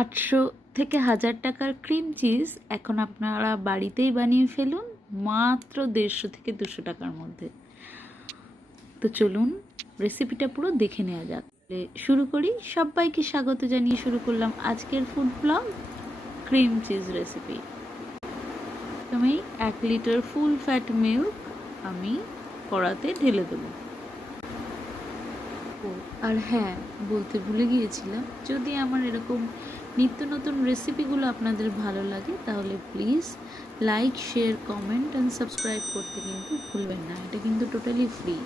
আটশো থেকে হাজার টাকার ক্রিম চিজ এখন আপনারা বাড়িতেই বানিয়ে ফেলুন, মাত্র দেড়শো থেকে দুশো টাকার মধ্যে। তো চলুন রেসিপিটা পুরো দেখে নেওয়া যাক। শুরু করি। সবাইকে স্বাগত জানিয়ে শুরু করলাম আজকের food blog cream cheese recipe আমি এক লিটার ফুল ফ্যাট মিল্ক আমি কড়াতে ঢেলে দেবো। আর হ্যাঁ বলতে ভুলে গিয়েছিলাম, যদি আমার এরকম নিত্য নতুন রেসিপিগুলো আপনাদের ভালো লাগে, তাহলে please like share comment and subscribe করতে কিন্তু ভুলবেন না। এটা কিন্তু টোটালি ফ্রি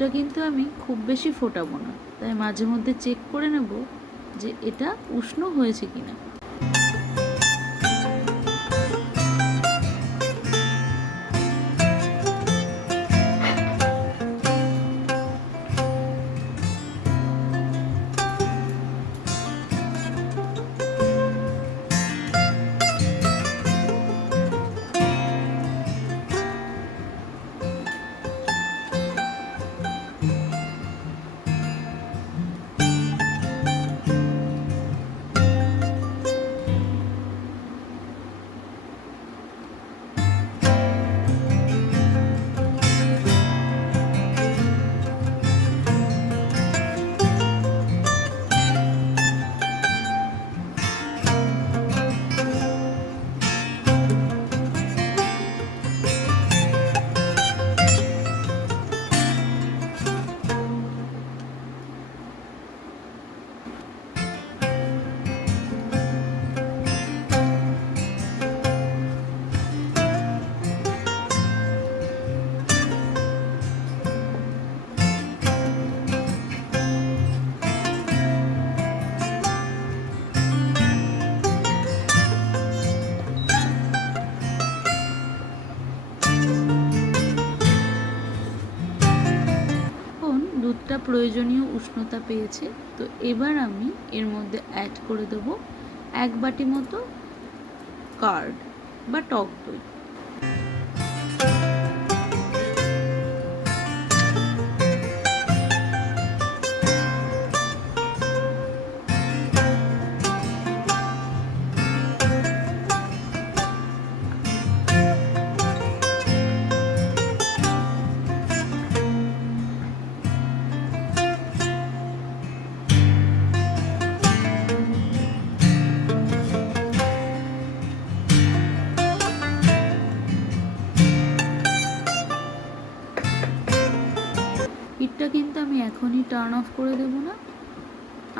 দুধটা কিন্তু আমি খুব বেশি ফোটাবো না। তাই মাঝে মধ্যে চেক করে নেব যে এটা উষ্ণ হয়েছে কিনা। দুধটা প্রয়োজনীয় উষ্ণতা পেয়েছে, তো এবার আমি এর মধ্যে অ্যাড করে দেব এক বাটি মতো কার্ড বা টক দই। টার্ন অফ করে দেব না।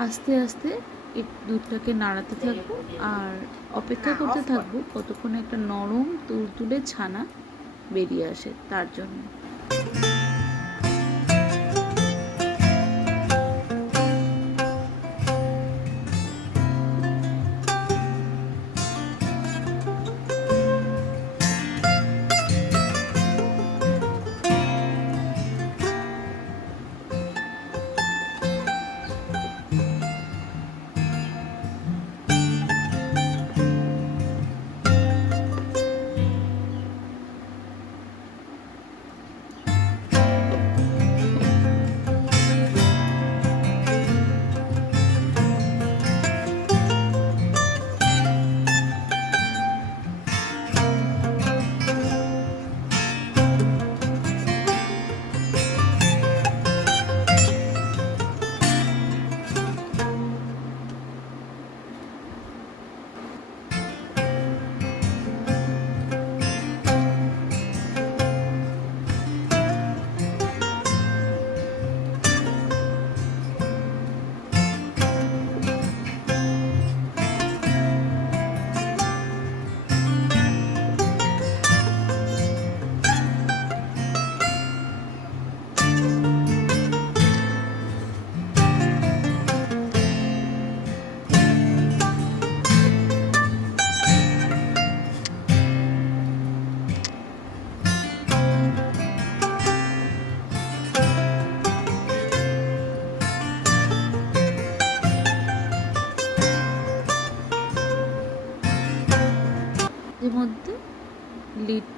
আস্তে আস্তে এই দুধটাকে নাড়াতে থাকব আর অপেক্ষা করতে থাকব কতক্ষণ একটা নরম তুলতুলে ছানা বেরিয়ে আসে তার জন্য।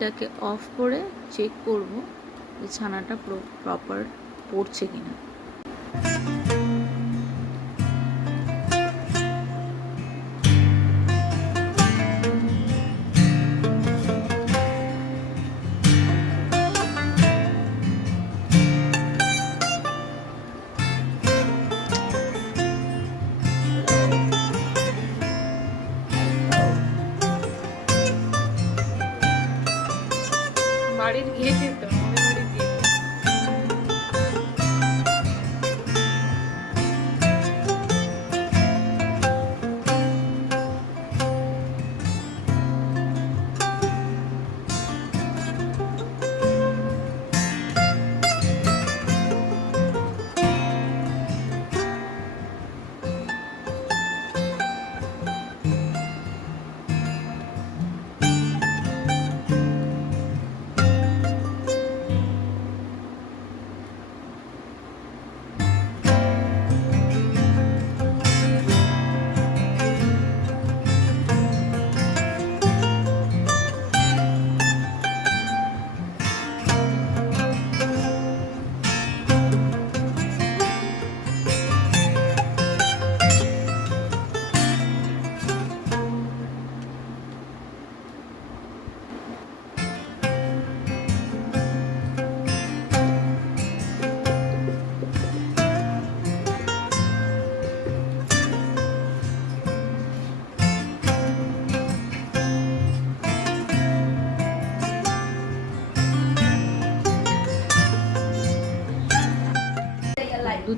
এটাকে অফ করে চেক করব যে ছানাটা প্রপার পড়ছে কিনা।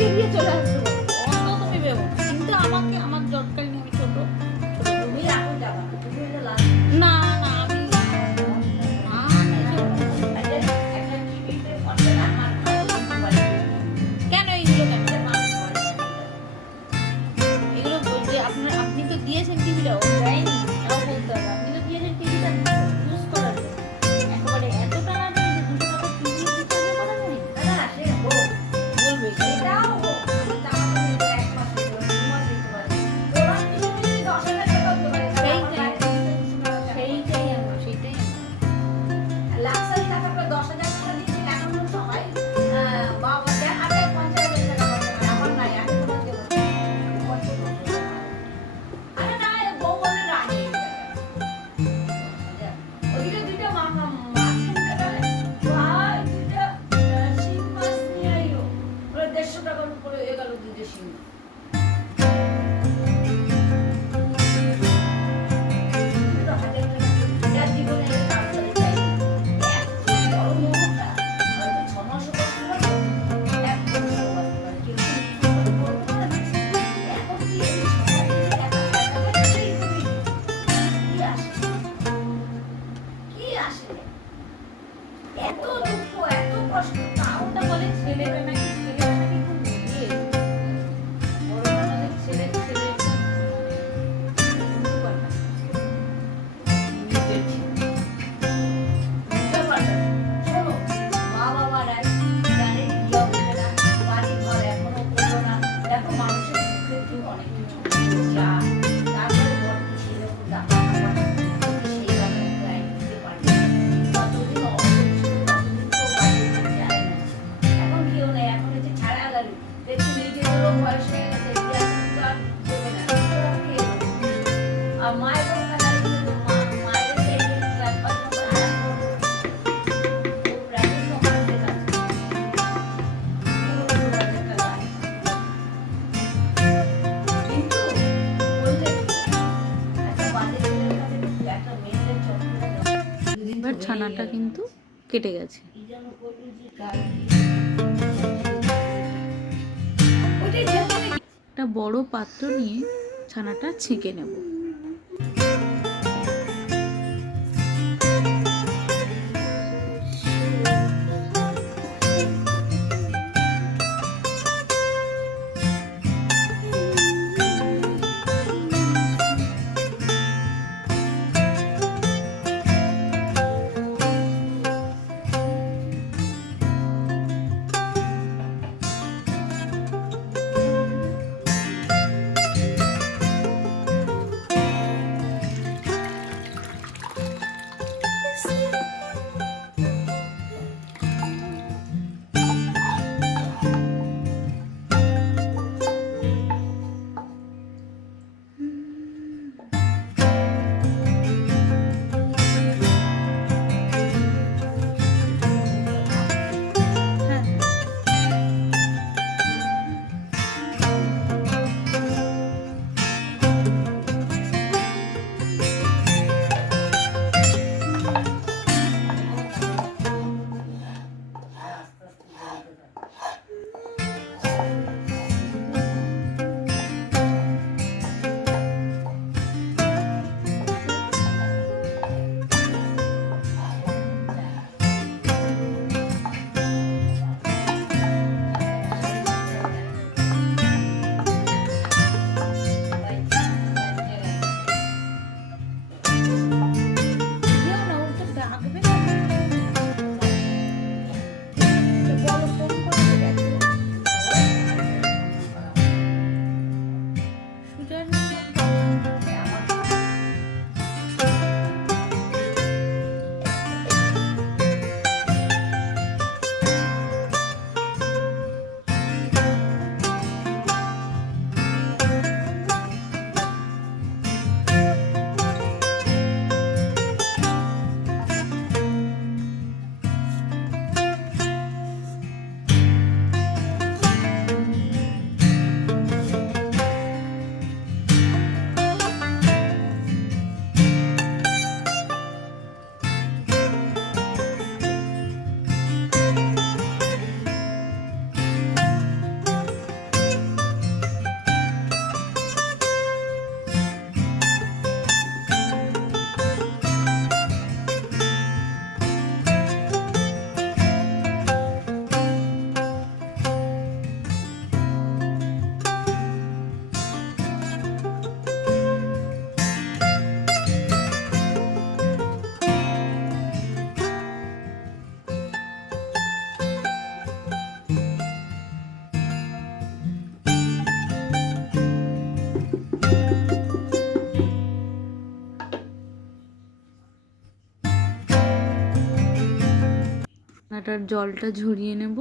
বেরিয়ে চলে আসবে। অত তুমি ভেবো। কিন্তু আমাকে আমার দরকার 这个也搞了，你这些。দানাটা কিন্তু কেটে গেছে। একটা বড় পাত্র নিয়ে ছানাটা ছেঁকে নেব। ছানাটার জলটা ঝরিয়ে নেব।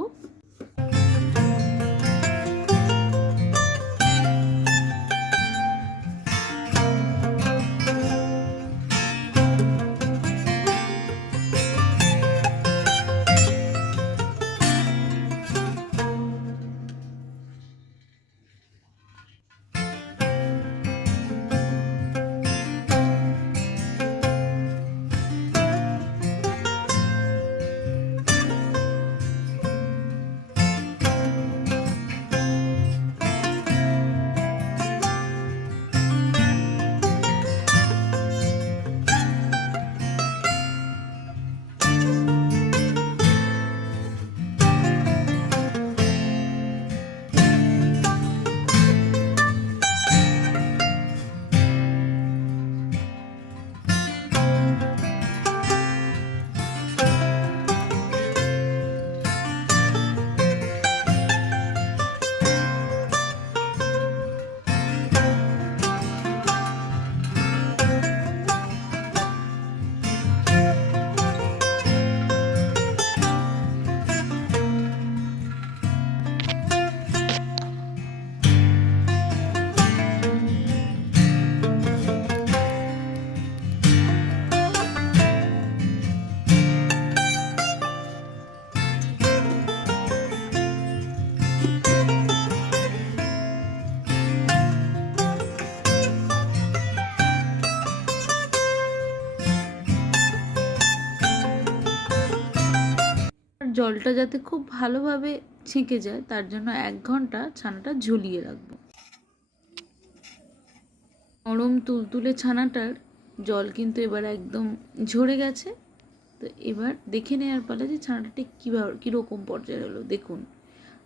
জলটা যাতে খুব ভালোভাবে ছেঁকে যায়, তার জন্য এক ঘণ্টা ছানাটা ঝুলিয়ে রাখব। নরম তুলতুলে ছানাটার জল কিন্তু এবার একদম ঝরে গেছে। তো এবার দেখে নেওয়ার পালা যে ছানাটা ঠিক কীভাবে, কীরকম পর্যায়ে হলো। দেখুন,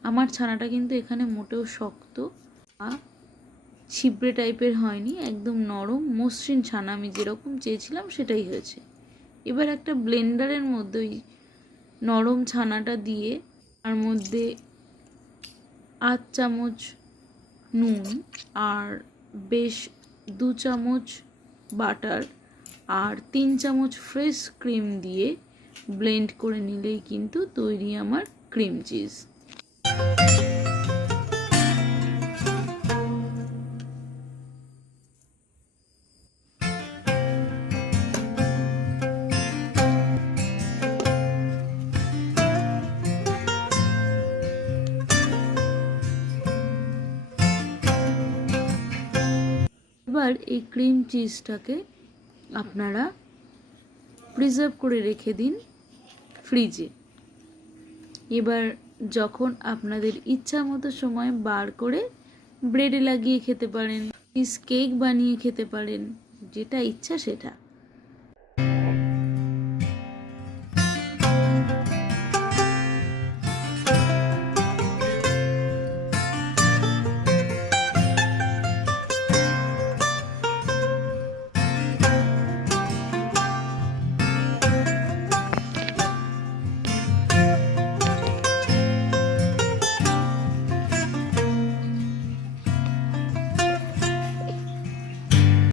আমার ছানাটা কিন্তু এখানে মোটেও শক্ত বা ছিবড়ে টাইপের হয়নি, একদম নরম মসৃণ ছানা। আমি যেরকম চেয়েছিলাম সেটাই হয়েছে। এবার একটা ব্লেন্ডারের মধ্যে ওই নরম ছানাটা দিয়ে তার মধ্যে আধ চামচ নুন আর বেশ দু চামচ বাটার আর তিন চামচ ফ্রেশ ক্রিম দিয়ে ব্লেন্ড করে নিলেই কিন্তু তৈরি আমার ক্রিম চিজ। এবার এই ক্রিম চিজটাকে আপনারা প্রিজার্ভ করে রেখে দিন ফ্রিজে এবার যখন আপনাদের ইচ্ছা মতো সময় বার করে ব্রেডে লাগিয়ে খেতে পারেন চিজ কেক বানিয়ে খেতে পারেন, যেটা ইচ্ছা সেটা।